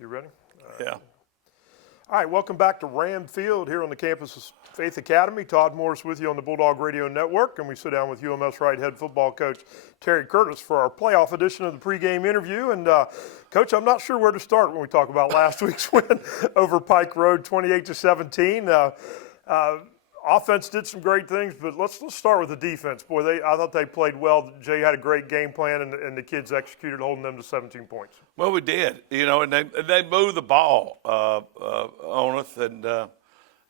You ready? Yeah. All right, welcome back to Ram Field here on the campus of Faith Academy. Todd Morris with you on the Bulldog Radio Network, and we sit down with UMS-Wright head football coach Terry Curtis for our playoff edition of the pregame interview. And Coach, I'm not sure where to start when we talk about last week's win over Pike Road, 28-17. Offense did some great things, but let's start with the defense. Boy, I thought they played well. Jay had a great game plan, and the kids executed, holding them to 17 points. Well, we did, and they moved the ball on us, and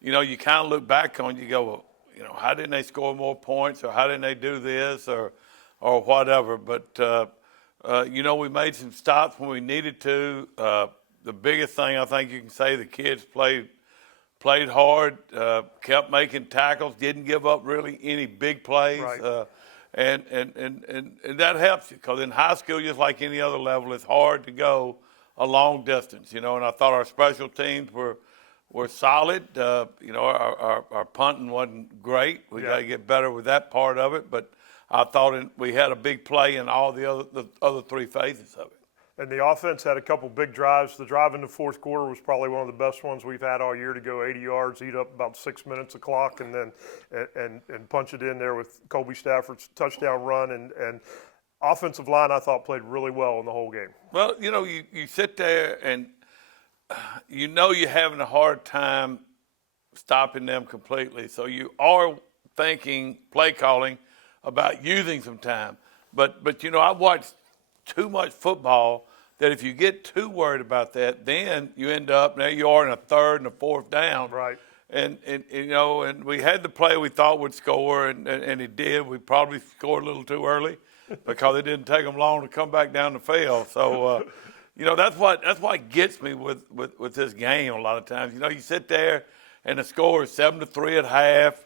you kind of look back on, you go, well, how didn't they score more points, or how didn't they do this, or whatever. But we made some stops when we needed to. The biggest thing I think you can say, the kids played hard, kept making tackles, didn't give up really any big plays. Right. And that helps you, because in high school, just like any other level, it's hard to go a long distance, and I thought our special teams were solid. Our punting wasn't great. We got to get better with that part of it, but I thought we had a big play in all the other three phases of it. And the offense had a couple big drives. The drive in the fourth quarter was probably one of the best ones we've had all year, to go 80 yards, eat up about 6 minutes of clock, and then and punch it in there with Colby Stafford's touchdown run. And offensive line, I thought, played really well in the whole game. Well, you sit there and you're having a hard time stopping them completely. So you are thinking, play calling, about using some time. But I watched too much football that if you get too worried about that, then you end up, now you are in a third and a fourth down. Right. And we had the play we thought would score, and it did. We probably scored a little too early because it didn't take them long to come back down the field. So, that's what gets me with this game a lot of times. You sit there and the score is 7-3 at half,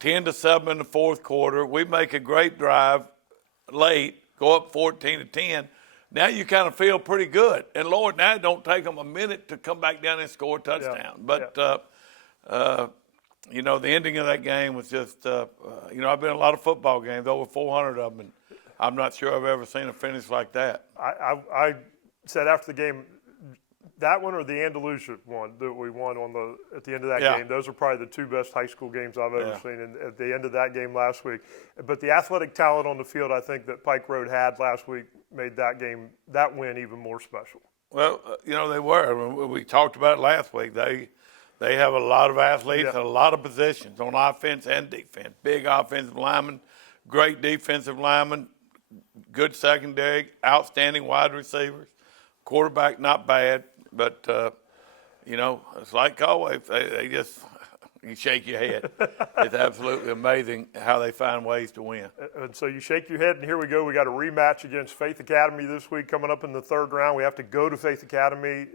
10-7 in the fourth quarter. We make a great drive late, go up 14-10. Now you kind of feel pretty good. And, Lord, now it don't take them a minute to come back down and score a touchdown. Yeah. But, the ending of that game was just, I've been in a lot of football games, over 400 of them, and I'm not sure I've ever seen a finish like that. I said after the game, that one or the Andalusia one that we won at the end of that game, those are probably the two best high school games I've ever seen. And at the end of that game last week, but the athletic talent on the field, I think, that Pike Road had last week made that win even more special. Well, they were. We talked about it last week. They have a lot of athletes and a lot of positions on offense and defense. Big offensive linemen, great defensive linemen, good secondary, outstanding wide receivers, quarterback not bad. But, it's like always, they just, you shake your head. It's absolutely amazing how they find ways to win. And so you shake your head, and here we go. We got a rematch against Faith Academy this week coming up in the third round. We have to go to Faith Academy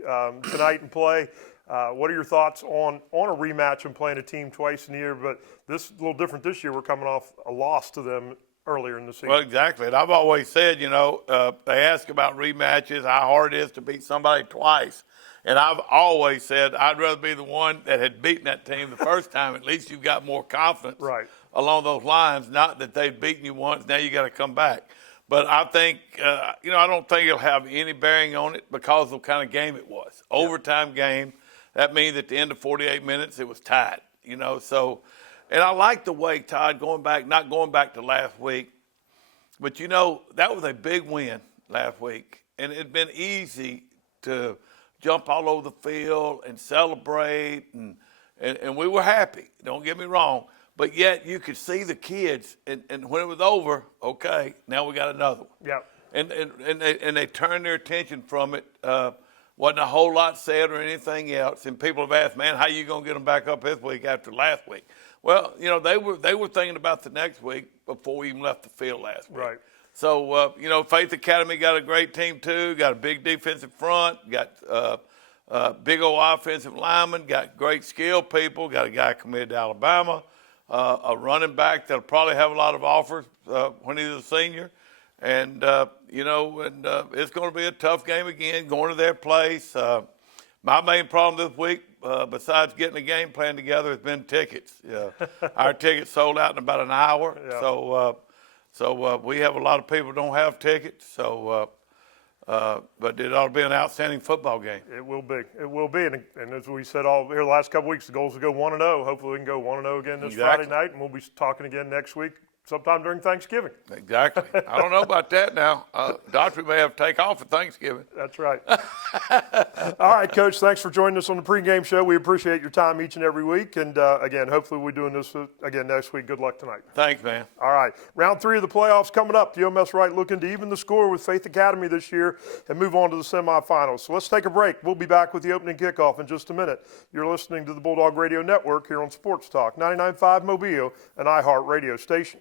tonight and play. What are your thoughts on a rematch and playing a team twice in a year? But this is a little different this year. We're coming off a loss to them earlier in the season. Well, exactly. And I've always said, they ask about rematches, how hard it is to beat somebody twice. And I've always said I'd rather be the one that had beaten that team the first time. At least you've got more confidence along those lines, not that they've beaten you once, now you got to come back. But I think, I don't think it'll have any bearing on it because of the kind of game it was. Overtime game. That means at the end of 48 minutes it was tied, So, and I like the way, Todd, not going back to last week, but, that was a big win last week. And it'd been easy to jump all over the field and celebrate, and we were happy, don't get me wrong. But yet you could see the kids, and when it was over, okay, now we got another one. Yeah. And they turned their attention from it. Wasn't a whole lot said or anything else. And people have asked, man, how you going to get them back up this week after last week? Well, they were thinking about the next week before we even left the field last week. Right. So, Faith Academy got a great team too, got a big defensive front, got big old offensive linemen, got great skilled people, got a guy committed to Alabama, a running back that'll probably have a lot of offers when he's a senior. And, it's going to be a tough game again, going to their place. My main problem this week, besides getting a game plan together, has been tickets. Our tickets sold out in about an hour. So we have a lot of people who don't have tickets. So But it ought to be an outstanding football game. It will be. It will be. And as we said all here the last couple weeks, the goal is to go 1-0. Hopefully we can go 1-0 again this Exactly. Friday night, and we'll be talking again next week, sometime during Thanksgiving. Exactly. I don't know about that now. Doctor may have to take off for Thanksgiving. That's right. All right, Coach, thanks for joining us on the pregame show. We appreciate your time each and every week. And, again, hopefully we're doing this again next week. Good luck tonight. Thanks, man. All right, round 3 of the playoffs coming up. The UMS-Wright looking to even the score with Faith Academy this year and move on to the semifinals. So let's take a break. We'll be back with the opening kickoff in just a minute. You're listening to the Bulldog Radio Network here on Sports Talk 99.5 Mobile, an iHeart radio station.